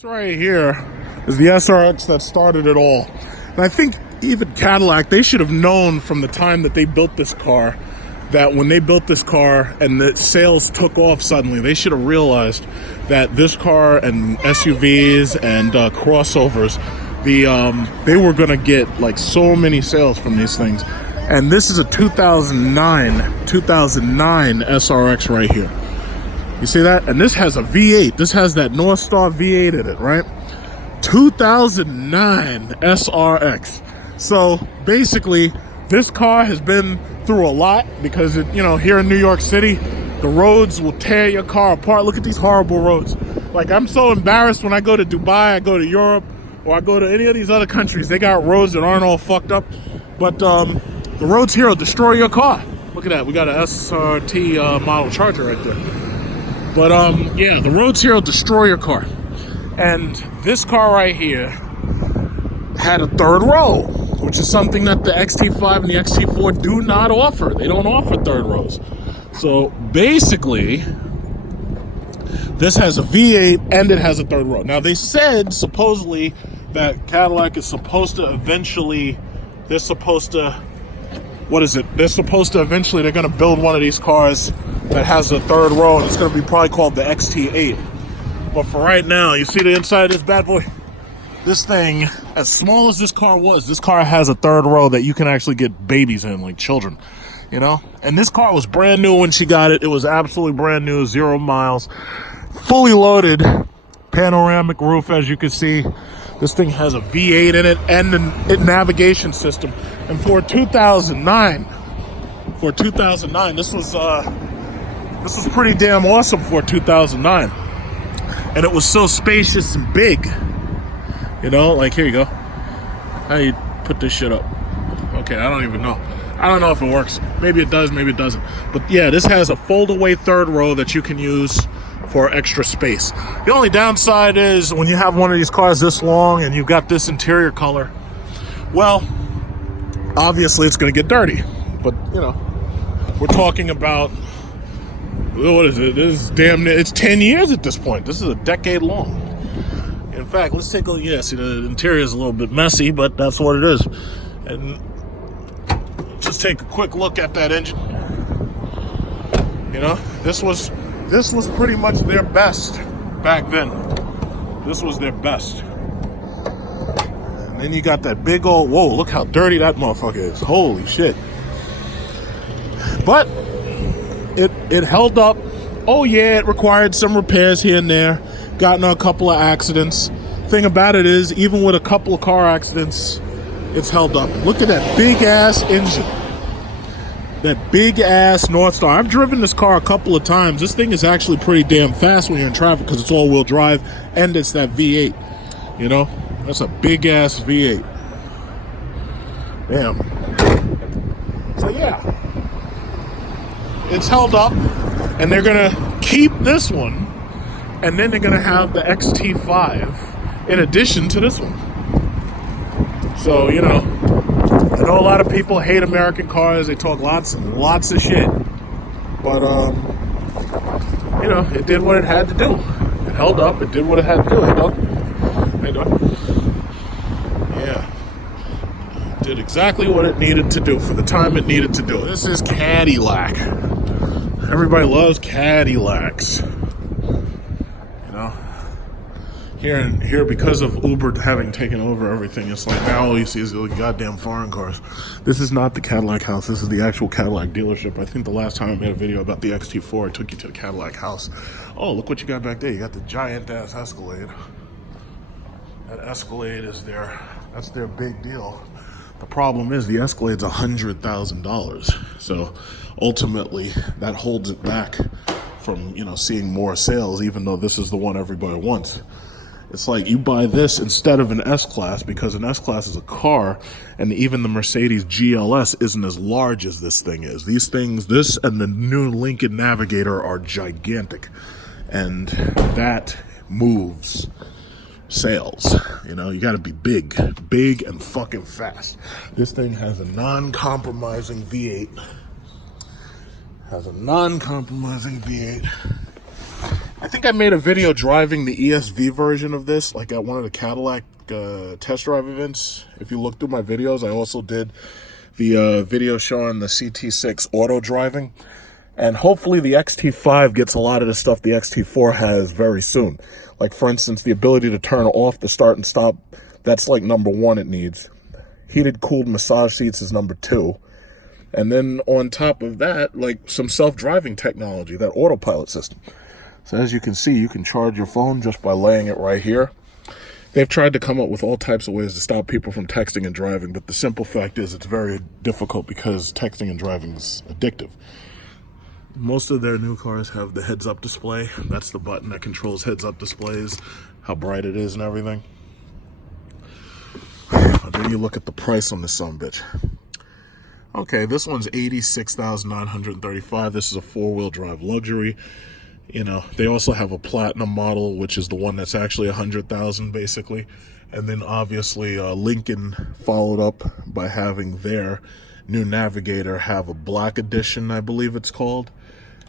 This right here is the SRX that started it all. And I think even Cadillac, they should have known from the time that they built this car that when they built this car and the sales took off suddenly, they should have realized that this car and SUVs and crossovers, they were going to get like so many sales from these things. And this is a 2009 SRX right here. You see that? And this has a V8. This has that North Star V8 in it, right? 2009 SRX. So basically, this car has been through a lot because, here in New York City, the roads will tear your car apart. Look at these horrible roads. Like, I'm so embarrassed when I go to Dubai, I go to Europe, or I go to any of these other countries. They got roads that aren't all fucked up. But the roads here will destroy your car. Look at that. We got an SRT model Charger right there. But, yeah, the roads here will destroy your car. And this car right here had a third row, which is something that the XT5 and the XT4 do not offer. They don't offer third rows. So, basically, this has a V8 and it has a third row. Now, they said, supposedly, that Cadillac is supposed to eventually, they're going to build one of these cars that has a third row, and it's going to be probably called the XT8. But for right now, you see the inside of this bad boy? This thing, as small as this car was, this car has a third row that you can actually get babies in, like children, And this car was brand new when she got it. It was absolutely brand new, 0 miles, fully loaded, panoramic roof, as you can see. This thing has a V8 in it and a navigation system. And for 2009, this was pretty damn awesome for 2009. And it was so spacious and big. Like, here you go. How you put this shit up? Okay, I don't even know. I don't know if it works. Maybe it does, maybe it doesn't. But yeah, this has a fold-away third row that you can use for extra space. The only downside is when you have one of these cars this long and you've got this interior color, well, obviously it's going to get dirty. But, we're talking about, what is it? This is damn near, it's 10 years at this point. This is a decade long. In fact, let's take a look. Yeah, see, the interior is a little bit messy, but that's what it is. And just take a quick look at that engine. This was pretty much their best back then. This was their best. And then you got that big old, whoa, look how dirty that motherfucker is. Holy shit. But it held up. Oh yeah, it required some repairs here and there. Gotten a couple of accidents. Thing about it is, even with a couple of car accidents, it's held up. Look at that big ass engine. That big ass North Star. I've driven this car a couple of times. This thing is actually pretty damn fast when you're in traffic because it's all-wheel drive and it's that V8. That's a big ass V8. Damn. So yeah, it's held up, and they're gonna keep this one, and then they're gonna have the XT5 in addition to this one. So, I know a lot of people hate American cars. They talk lots and lots of shit. But, it did what it had to do. It held up. It did what it had to do. Hey, dog. Hey, dog. Yeah. It did exactly what it needed to do for the time it needed to do. This is Cadillac. Everybody loves Cadillacs. Here, because of Uber having taken over everything, it's like now all you see is the goddamn foreign cars. This is not the Cadillac house. This is the actual Cadillac dealership. I think the last time I made a video about the XT4, I took you to the Cadillac house. Oh, look what you got back there. You got the giant-ass Escalade. That Escalade is that's their big deal. The problem is the Escalade's $100,000. So ultimately, that holds it back from, seeing more sales, even though this is the one everybody wants. It's like you buy this instead of an S-Class because an S-Class is a car, and even the Mercedes GLS isn't as large as this thing is. These things, this and the new Lincoln Navigator are gigantic, and that moves sales. You got to be big and fucking fast. This thing has a non-compromising V8. I think I made a video driving the ESV version of this, like at one of the Cadillac test drive events. If you look through my videos, I also did the video showing the CT6 auto driving. And hopefully the XT5 gets a lot of the stuff the XT4 has very soon. Like, for instance, the ability to turn off the start and stop. That's like number 1 it needs. Heated, cooled massage seats is number 2. And then on top of that, like some self-driving technology, that autopilot system. So as you can see, you can charge your phone just by laying it right here. They've tried to come up with all types of ways to stop people from texting and driving, but the simple fact is it's very difficult because texting and driving is addictive. Most of their new cars have the heads-up display. That's the button that controls heads-up displays, how bright it is and everything. But then you look at the price on this sumbitch. Okay, this one's $86,935. This is a 4-wheel drive luxury. You know, they also have a platinum model, which is the one that's actually $100,000 basically. And then obviously Lincoln followed up by having their new Navigator have a black edition, I believe it's called.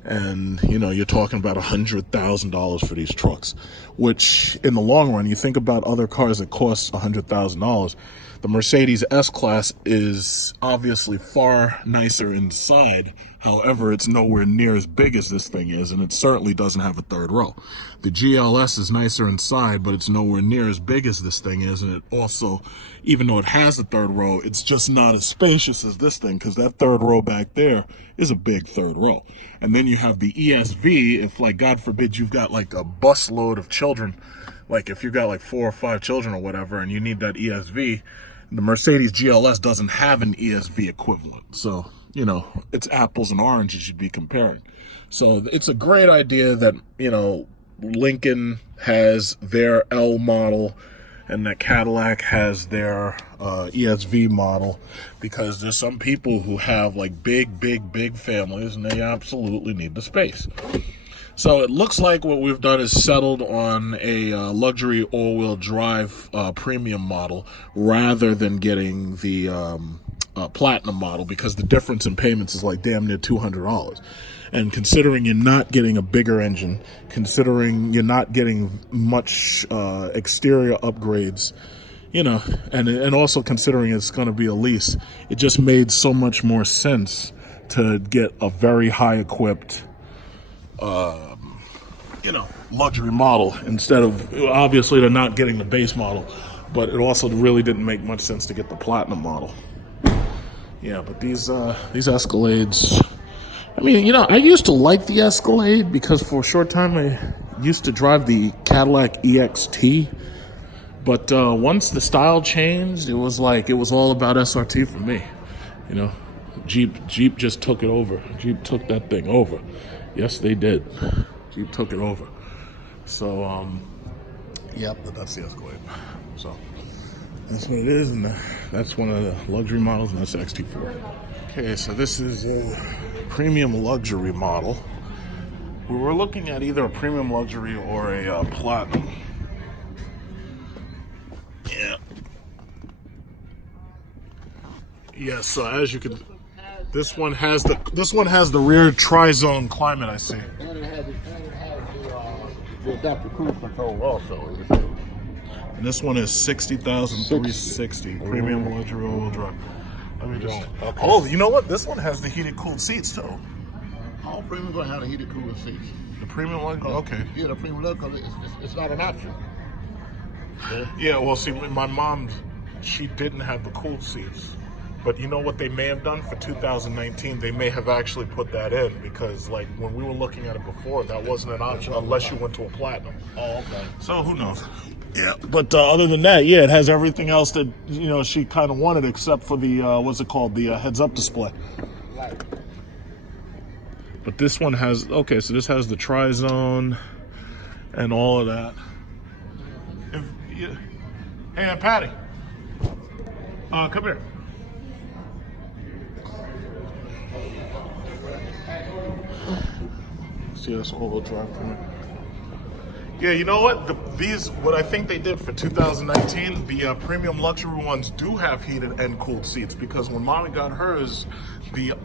And, you know, you're talking about $100,000 for these trucks, which in the long run, you think about other cars that cost $100,000. The Mercedes S-Class is obviously far nicer inside. However, it's nowhere near as big as this thing is, and it certainly doesn't have a third row. The GLS is nicer inside, but it's nowhere near as big as this thing is, and it also, even though it has a third row, it's just not as spacious as this thing, because that third row back there is a big third row. And then you have the ESV, if, like, God forbid, you've got, like, a busload of children, like, if you've got, like, 4 or 5 children or whatever, and you need that ESV, the Mercedes GLS doesn't have an ESV equivalent. So, you know, it's apples and oranges you'd be comparing. So it's a great idea that, you know, Lincoln has their L model and that Cadillac has their ESV model, because there's some people who have like big families and they absolutely need the space. So it looks like what we've done is settled on a luxury all-wheel drive premium model rather than getting the platinum model, because the difference in payments is like damn near $200. And considering you're not getting a bigger engine, considering you're not getting much exterior upgrades, you know, and also considering it's going to be a lease, it just made so much more sense to get a very high-equipped you know, luxury model instead of, obviously they're not getting the base model, but it also really didn't make much sense to get the platinum model. Yeah, but these Escalades, I mean, you know, I used to like the Escalade because for a short time I used to drive the Cadillac EXT, but once the style changed, it was like, it was all about SRT for me, you know. Jeep just took it over. Jeep took that thing over. Yes, they did. Jeep took it over. So, yep, that's the Escalade. So, that's what it is, and that's one of the luxury models, and that's the XT4. Okay, so this is a premium luxury model. We were looking at either a premium luxury or a platinum. Yeah. Yes, so as you can, this one has the rear tri-zone climate, I see. And it has the adaptive cruise control also. And this one is 60,360 premium luxury all-wheel drive. Let me just. Okay. Oh, you know what? This one has the heated, cooled seats too. All premium gonna have the heated, cooled seats. The premium luxury. Okay. Yeah, the premium luxury. It's not an option. Yeah. Well, see, my mom, she didn't have the cooled seats. But you know what they may have done for 2019? They may have actually put that in, because like when we were looking at it before, that wasn't an option unless you went to a platinum. Oh, okay. So who knows? Yeah. But other than that, yeah, it has everything else that, you know, she kind of wanted, except for the what's it called, the heads-up display. Right. But this one has, okay, so this has the tri-zone and all of that. Hey, Patty, come here. See, that's all-wheel drive for me. Yeah, you know what? What I think they did for 2019, the premium luxury ones do have heated and cooled seats because when Mommy got hers,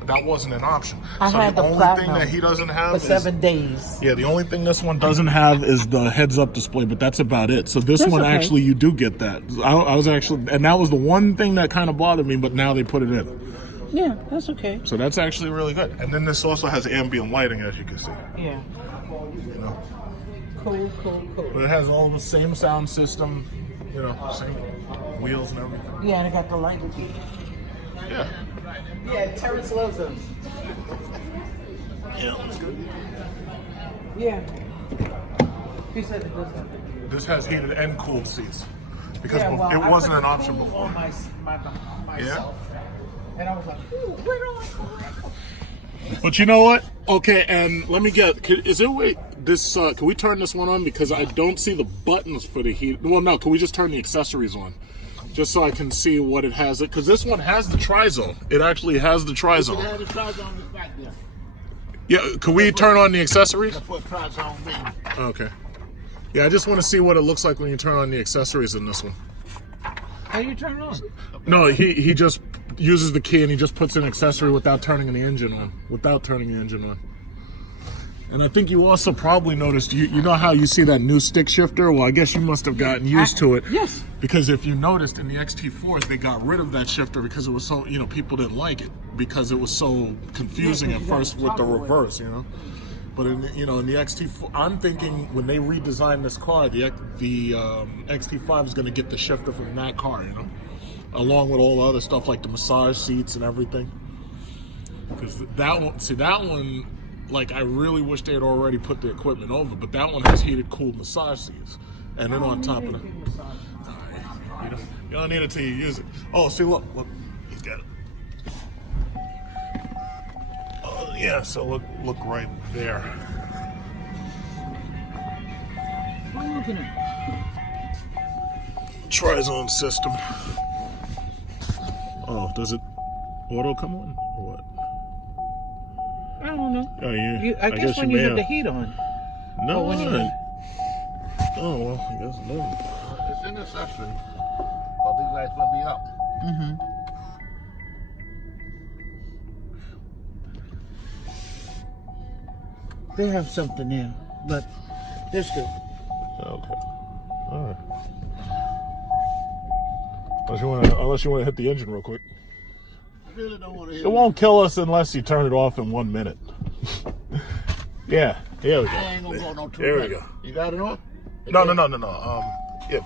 that wasn't an option. I so had the the only platinum thing that he doesn't have for is 7 days. yeah. The only thing this one doesn't have is the heads-up display, but that's about it. So this That's one okay. actually you do get that. I was actually, and that was the one thing that kind of bothered me, but now they put it in. Yeah, that's okay. So that's actually really good. And then this also has ambient lighting, as you can see. Yeah. You know. Cool, cool, cool. But it has all the same sound system, you know, same wheels and everything. Yeah, and I got the light. Yeah. Yeah, Terrence loves them. Yeah, that's good. Yeah. He said it does have it. This has heated and cooled seats. Because Yeah, well, it I wasn't put an option cool before. on myself. And I was like, ooh, where do I But you know what? Okay, and let me get, is there a way, can we turn this one on? Because I don't see the buttons for the heat. Well, no, can we just turn the accessories on? Just so I can see what it has. Because this one has the tri-zone. It actually has the tri-zone. It had the tri-zone back there. Yeah, can we turn on the accessories? That's what tri-zone means. Okay. Yeah, I just want to see what it looks like when you turn on the accessories in this one. How you turn it on? No, he just uses the key and he just puts an accessory without turning the engine on. And I think you also probably noticed, you know how you see that new stick shifter? Well, I guess you must have gotten used to it. Yes. Because if you noticed in the XT4s, they got rid of that shifter because it was so, people didn't like it because it was so confusing at first with the reverse, But in the XT4, I'm thinking when they redesign this car, the XT5 is going to get the shifter from that car, along with all the other stuff like the massage seats and everything. Because that one, like I really wish they had already put the equipment over, but that one has heated, cooled massage seats, and then on top of that, you don't need it till you use it. Oh, see, look, he's got it. Yeah, so look right there. What are you looking at? Tri-zone system. Oh, does it auto come on or what? I don't know. Oh, yeah. I guess when you have the heat on. No. when you- Oh well, I guess no. It's in accessory. Because these lights will be up. They have something there, but that's good. Okay. All right. Unless you want to hit the engine real quick. I really don't want to hear It won't kill us unless you turn it off in 1 minute. Yeah. Here we go. I ain't gonna go no too There we late. go. You got it on? No. Yeah.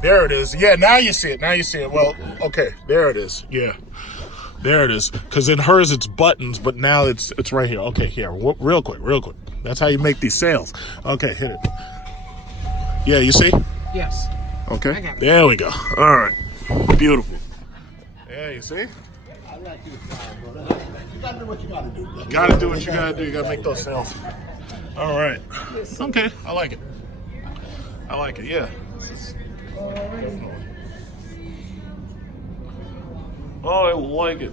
There it is. Yeah, now you see it. Well, okay. There it is. Yeah. There it is. Because in hers it's buttons, but now it's right here. Okay, here. Real quick. That's how you make these sales. Okay, hit it. Yeah, you see? Yes. Okay. I got it. There we go. All right. Beautiful. Yeah, you see? I like you, brother. You gotta do what you gotta do. Gotta do what you gotta do. You gotta make those sales. All right. Okay. I like it. Yeah. This is definitely. Oh, I like it.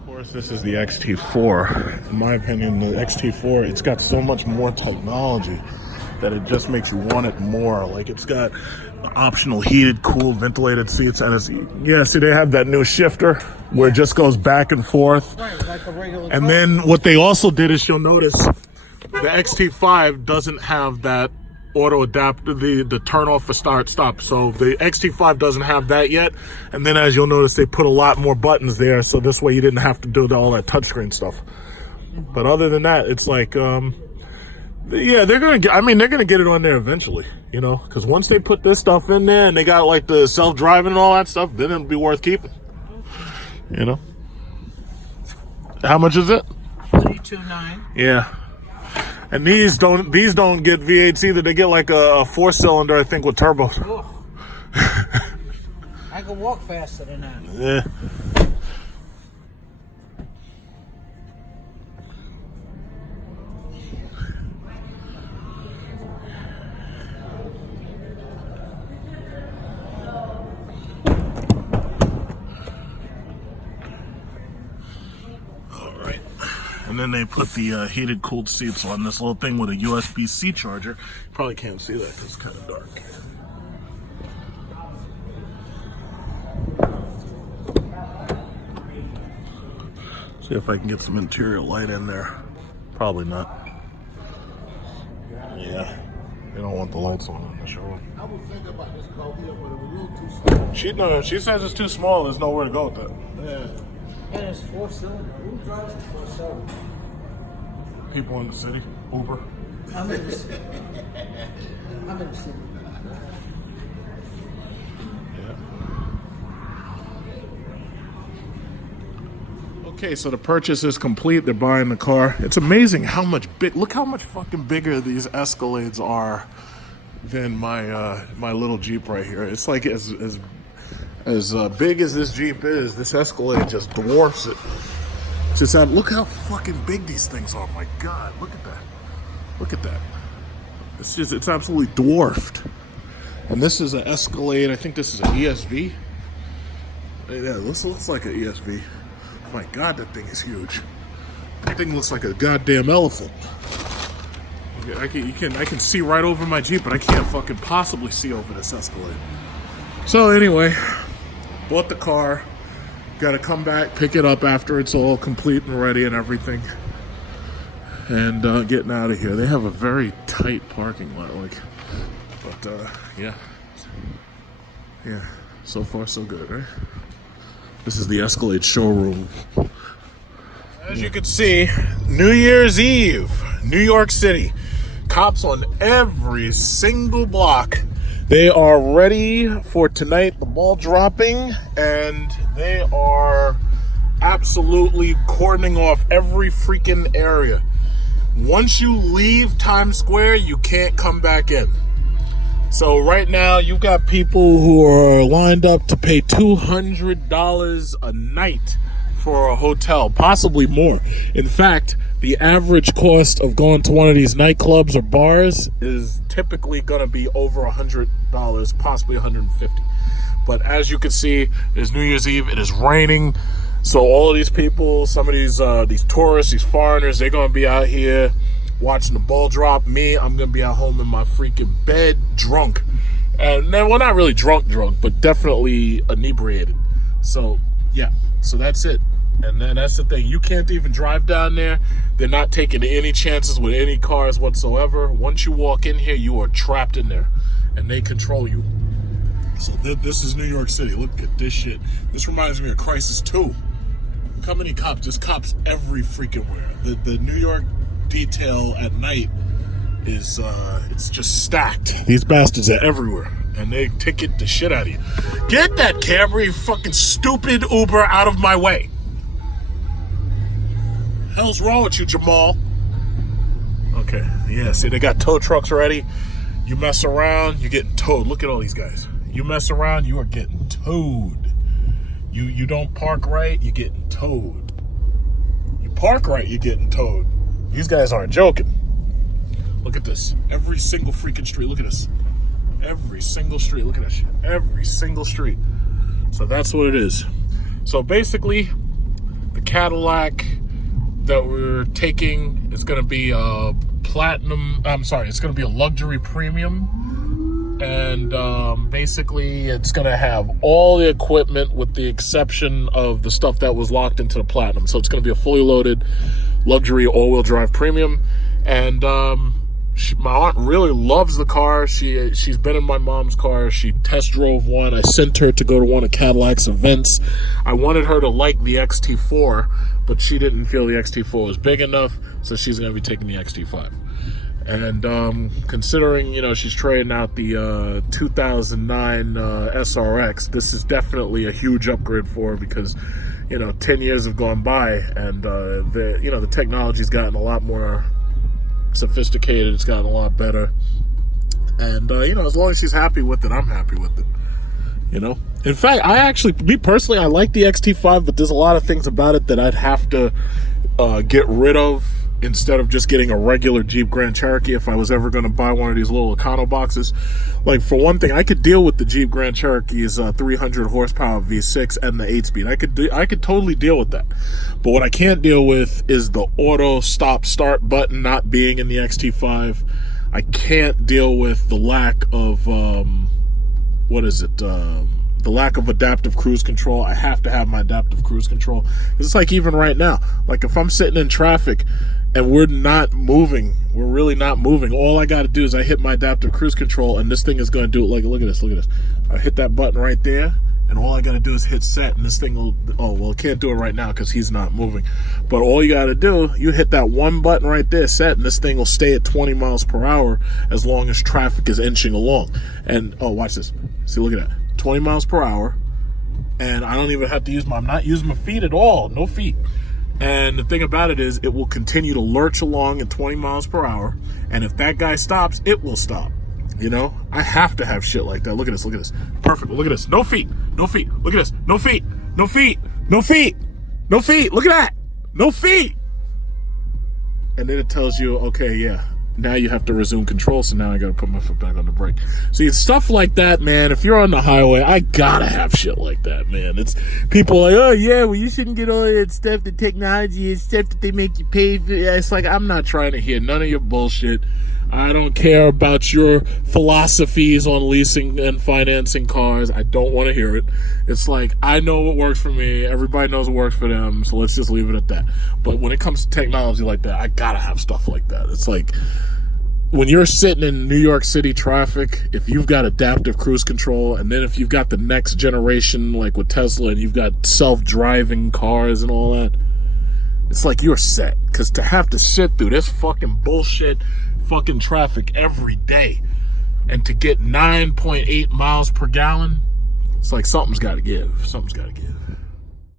Of course, this is the XT4. In my opinion, the XT4, it's got so much more technology that it just makes you want it more. Like it's got optional heated, cooled, ventilated seats, and see, they have that new shifter where it just goes back and forth. Right, like a regular And car. then what they also did is you'll notice the XT5 doesn't have that auto adapt, the turn off for start stop. So the XT5 doesn't have that yet. And then as you'll notice, they put a lot more buttons there. So this way you didn't have to do all that touchscreen stuff. But other than that, it's like, yeah, they're gonna get it on there eventually, because once they put this stuff in there and they got like the self-driving and all that stuff, then it'll be worth keeping. How much is it? $32,900. Yeah. And these don't get V8s either. They get like a 4-cylinder, I think, with turbo. Oh. I can walk faster than that. Yeah. And then they put the heated cooled seats on this little thing with a USB-C charger. You probably can't see that because it's kind of dark. See if I can get some interior light in there. Probably not. Yeah, they don't want the lights on in the showroom. I was thinking about this car here, but it was a little too small. She says it's too small. There's nowhere to go with that. Yeah. And it's 4-cylinder. Who drives a 4-cylinder? People in the city, Uber. I'm in the city. I'm in the city. Okay, so the purchase is complete. They're buying the car. It's amazing how much big. Look how much fucking bigger these Escalades are than my my little Jeep right here. It's like as big as this Jeep is, this Escalade just dwarfs it. Just look how fucking big these things are. My God, look at that. Look at that. It's absolutely dwarfed. And this is an Escalade. I think this is an ESV. Yeah, this looks like an ESV. My God, that thing is huge. That thing looks like a goddamn elephant. I can see right over my Jeep, but I can't fucking possibly see over this Escalade. So anyway, bought the car. Got to come back, pick it up after it's all complete and ready and everything. And getting out of here. They have a very tight parking lot, but yeah. Yeah, so far so good, right? This is the Escalade showroom. As you can see, New Year's Eve, New York City. Cops on every single block. They are ready for tonight, the ball dropping, and they are absolutely cordoning off every freaking area. Once you leave Times Square, you can't come back in. So right now, you've got people who are lined up to pay $200 a night for a hotel, possibly more. In fact, the average cost of going to one of these nightclubs or bars is typically going to be over $100, possibly $150. But as you can see, it's New Year's Eve. It is raining. So all of these people, some of these tourists, these foreigners, they're going to be out here watching the ball drop. Me, I'm going to be at home in my freaking bed, drunk. And then, well, not really drunk, but definitely inebriated. So, yeah. So that's it. And then that's the thing. You can't even drive down there. They're not taking any chances with any cars whatsoever. Once you walk in here, you are trapped in there. And they control you. So this is New York City. Look at this shit. This reminds me of Crisis 2. Look how many cops. There's cops every freaking where. The New York detail at night is it's just stacked. These bastards are everywhere, and they ticket the shit out of you. Get that Camry, you fucking stupid Uber, out of my way. Hell's wrong with you, Jamal? Okay, yeah, see, they got tow trucks ready. You mess around, you're getting towed. Look at all these guys. You mess around, you are getting towed. You don't park right, you're getting towed. You park right, you're getting towed. These guys aren't joking. Look at this. Every single freaking street. Look at this. Every single street. Look at that shit. Every single street. So that's what it is. So basically, the Cadillac that we're taking is going to be a platinum. I'm sorry. It's going to be a luxury premium. And basically, it's going to have all the equipment with the exception of the stuff that was locked into the platinum. So it's going to be a fully loaded luxury all-wheel drive premium. And my aunt really loves the car. She's been in my mom's car. She test drove one. I sent her to go to one of Cadillac's events. I wanted her to like the XT4, but she didn't feel the XT4 was big enough, so she's going to be taking the XT5. And considering, she's trading out the 2009 SRX, this is definitely a huge upgrade for her because, 10 years have gone by, and the technology's gotten a lot more sophisticated. It's gotten a lot better. And, as long as she's happy with it, I'm happy with it. In fact, me personally, I like the XT5, but there's a lot of things about it that I'd have to get rid of instead of just getting a regular Jeep Grand Cherokee if I was ever going to buy one of these little Econo boxes. Like, for one thing, I could deal with the Jeep Grand Cherokee's 300 horsepower V6 and the 8-speed. I could totally deal with that. But what I can't deal with is the auto stop start button not being in the XT5. I can't deal with the lack of the lack of adaptive cruise control. I have to have my adaptive cruise control. It's like, even right now, like if I'm sitting in traffic and we're not moving, we're really not moving, all I got to do is I hit my adaptive cruise control and this thing is going to do it. Like, look at this. I hit that button right there and all I got to do is hit set and this thing will, oh, well, it can't do it right now because he's not moving. But all you got to do, you hit that one button right there, set, and this thing will stay at 20 miles per hour as long as traffic is inching along. And, oh, watch this. See, look at that. 20 miles per hour, and I don't even have to use I'm not using my feet at all, no feet. And the thing about it is, it will continue to lurch along at 20 miles per hour, and if that guy stops, it will stop. You know, I have to have shit like that. Look at this, perfect. Look at this, no feet, look at this, no feet, look at that, no feet. And then it tells you, okay, yeah, now you have to resume control, so now I gotta put my foot back on the brake. See, it's stuff like that, man. If you're on the highway, I gotta have shit like that, man. It's people like, oh yeah, well, you shouldn't get all that stuff, the technology and stuff that they make you pay for. It's like, I'm not trying to hear none of your bullshit. I don't care about your philosophies on leasing and financing cars. I don't want to hear it. It's like, I know what works for me. Everybody knows what works for them. So let's just leave it at that. But when it comes to technology like that, I gotta have stuff like that. It's like, when you're sitting in New York City traffic, if you've got adaptive cruise control, and then if you've got the next generation, like with Tesla, and you've got self-driving cars and all that, it's like you're set. Because to have to sit through this fucking bullshit fucking traffic every day and to get 9.8 miles per gallon, it's like something's got to give.